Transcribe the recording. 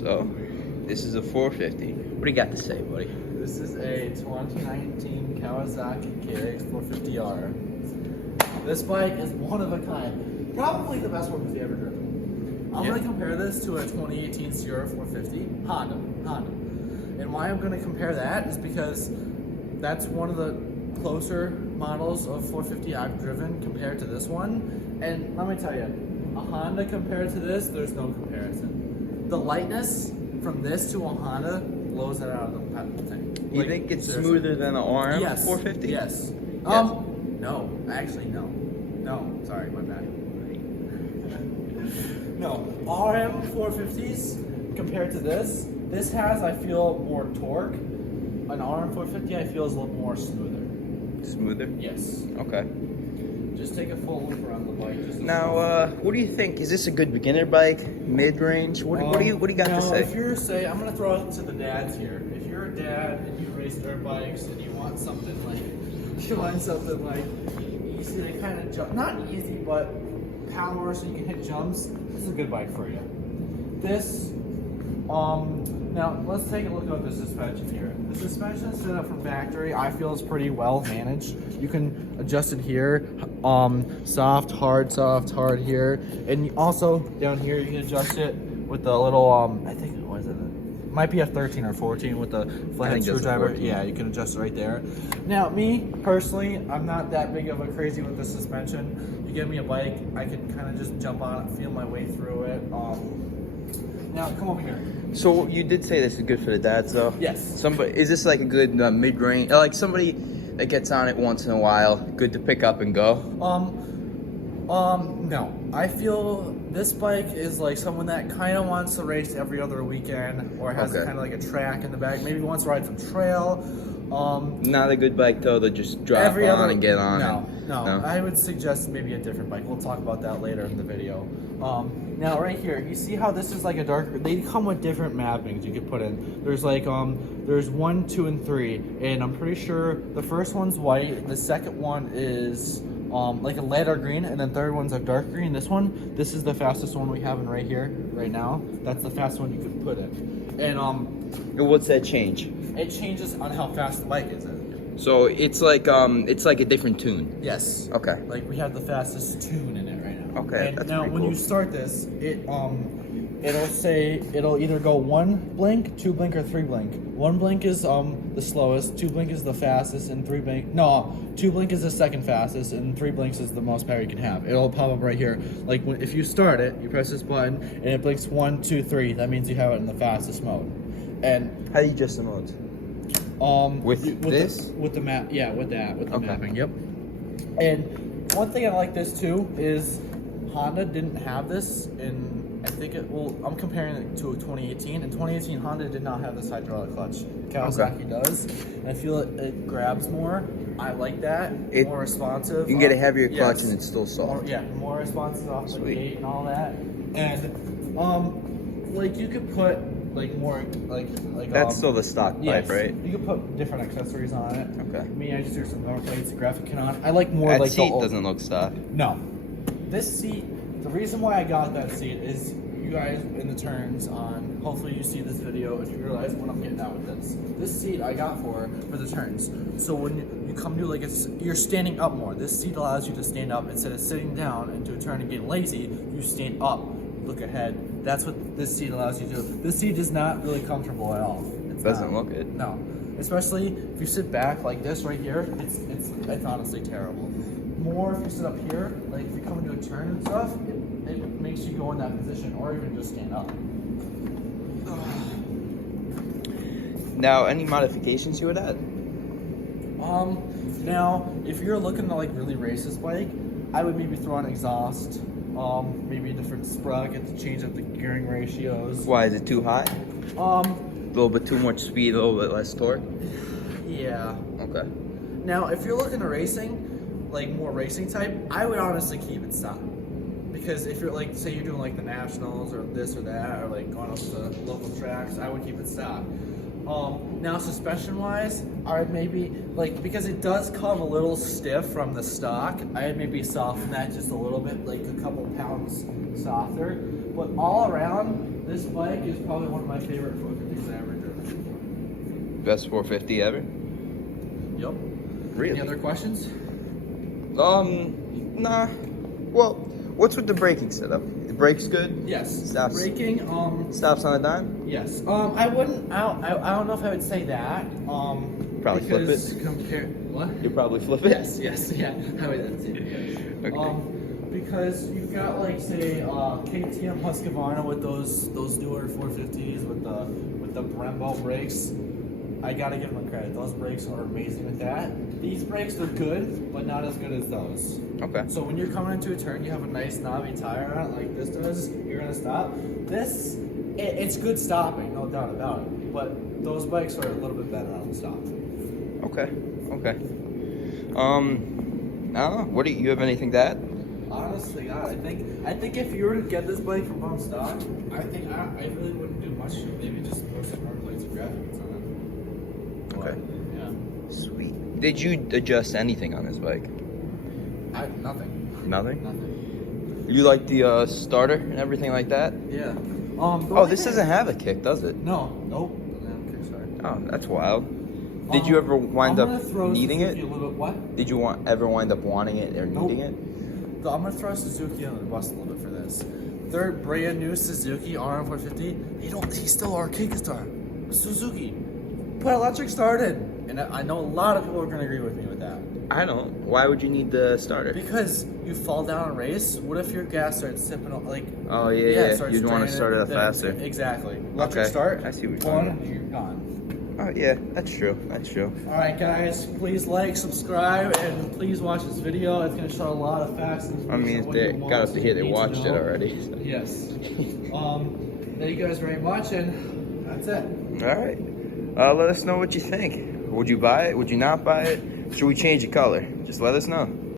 So, this is a 450. What do you got to say, buddy? This is a 2019 Kawasaki KX 450R. This bike is one of a kind. Probably the best one we've ever driven. I'm going to compare this to a 2018 Sierra 450 Honda. And why I'm going to compare that is because that's one of the closer models of 450 I've driven compared to this one. And let me tell you, a Honda compared to this, there's no comparison. The lightness from this to a Honda blows it out of the thing. You think it's smoother than an RM 450? Yes. No, actually no. No, sorry, my bad. No, RM 450s compared to this has, I feel, more torque. An RM 450 I feel is a little more smoother. Smoother? Yes. Okay. Just take a full loop around the bike. Now, what do you think? Is this a good beginner bike? Mid-range? What do you got to say? If you're, I'm gonna throw it to the dads here. If you're a dad and you race dirt bikes and you want something like easy to kind of jump, not easy, but power so you can hit jumps, this is a good bike for you. This, now let's take a look at the suspension here. The suspension set up from factory, I feel is pretty well managed. You can adjust it here, soft, hard here, and also down here you can adjust it with the little, I think, what is it? It might be a 13 or 14 with the flathead screwdriver. Yeah, you can adjust it right there. Now, me personally, I'm not that big of a crazy with the suspension. You give me a bike, I can kind of just jump on it, feel my way through it. Now, come over here. So you did say this is good for the dads, though. Yes. Is this like a good mid-range, like somebody that gets on it once in a while, good to pick up and go? No. I feel this bike is like someone that kind of wants to race every other weekend, or has kind of like a track in the back. Maybe wants to ride some trail. Not a good bike though to just drop on and get on. No. I would suggest maybe a different bike. We'll talk about that later in the video. Now right here, you see how this is like a darker, they come with different mappings you could put in. There's like, there's 1, 2, and 3, and I'm pretty sure the first one's white, the second one is like a lighter green, and then third one's a dark green. This is the fastest one we have in right here, right now. That's the fastest one you could put in. And what's that change? It changes on how fast the bike is. So it's like a different tune. Yes. Okay. Like we have the fastest tune in it right now. Okay. And that's now when cool. you start this, it'll say it'll either go 1 blink, 2 blink, or 3 blink. 1 blink is the slowest, 2 blink is the fastest, and 2 blink is the second fastest, and 3 blinks is the most power you can have. It'll pop up right here. Like if you start it, you press this button and it blinks 1, 2, 3. That means you have it in the fastest mode. And how do you adjust the modes? With the map, yeah, with the mapping, yep. And one thing I like this too is Honda didn't have this in, I think I'm comparing it to a 2018. In 2018, Honda did not have this hydraulic clutch. Kawasaki does. And I feel it grabs more. I like that. More responsive. You can get a heavier clutch and it's still soft. More responsive off the gate and all that. And like you could put like more like that's still the stock pipe, right? You can put different accessories on it. Okay. Me, I just do some number plates, a graphic can on. I like more that like seat doesn't look stock. No. This seat, the reason why I got that seat is you guys in the turns on, hopefully you see this video if you realize what I'm getting out with this. This seat I got for the turns. So when you come to like you're standing up more. This seat allows you to stand up instead of sitting down into a turn and getting lazy. You stand up, look ahead. That's what this seat allows you to do. This seat is not really comfortable at all. It doesn't look good. No, especially if you sit back like this right here. It's honestly terrible. More if you sit up here, like if you come into a turn and stuff, it makes you go in that position, or even just stand up. Now, any modifications you would add? Now if you're looking to like really race this bike, I would maybe throw on exhaust. Maybe a different sprocket to change up the gearing ratios. Why, is it too high? A little bit too much speed, a little bit less torque? Yeah. Okay. Now, if you're looking at racing, like more racing type, I would honestly keep it stock. Because if you're like, say you're doing like the nationals or this or that, or like going up to local tracks, I would keep it stock. Now suspension wise, I would maybe, like, because it does come a little stiff from the stock, I'd maybe soften that just a little bit, like a couple pounds softer. But all around, This bike is probably one of my favorite 450s I ever driven. Best 450 ever? Yep. Really? Any other questions? Nah. Well, what's with the braking setup? The brake's good? Yes. Stops. Braking, Stops on a dime? yes. I don't know if I would say that. Probably flip because it. What? You'll probably flip it? Yes, yeah. I would say that. Okay. Because you've got like say KTM Husqvarna with those newer 450s with the Brembo brakes. I gotta give them credit. Those brakes are amazing with that. These brakes are good, but not as good as those. Okay. So when you're coming into a turn, you have a nice knobby tire on it like this does. You're gonna stop. This, it's good stopping, no doubt about it. But those bikes are a little bit better on stop. Okay. Okay. What do you have anything to add? Honestly, God, I think if you were to get this bike from home stock, I think I really wouldn't do much. Maybe just throw some hard plates and graphics on it. Okay. But, yeah. Sweet. Did you adjust anything on this bike? Nothing. Nothing? Nothing. You like the starter and everything like that? Yeah. Oh, this doesn't have a kick, does it? No. Nope. Okay, sorry. Oh, that's wild. Did you ever wind up needing it? What? Did you ever wind up wanting it or needing it? I'm gonna throw Suzuki under the bus a little bit for this. Their brand new Suzuki RM450, he still are Kickstarter. Suzuki, put electric start in. And I know a lot of people are gonna agree with me with that. I don't. Why would you need the starter? Because you fall down a race, what if your gas starts sipping, like... Oh, yeah. starts You'd want to start it up then- faster. Exactly. Electric Okay, start, I see what you're talking about. you're gone. Oh, yeah. That's true. That's true. Alright guys, please like, subscribe, and please watch this video. It's going to show a lot of facts. And I mean, if they got up to here, they watched it already. So. Yes. Thank you guys very much, and that's it. All right. Let us know what you think. Would you buy it? Would you not buy it? Should we change the color? Just let us know.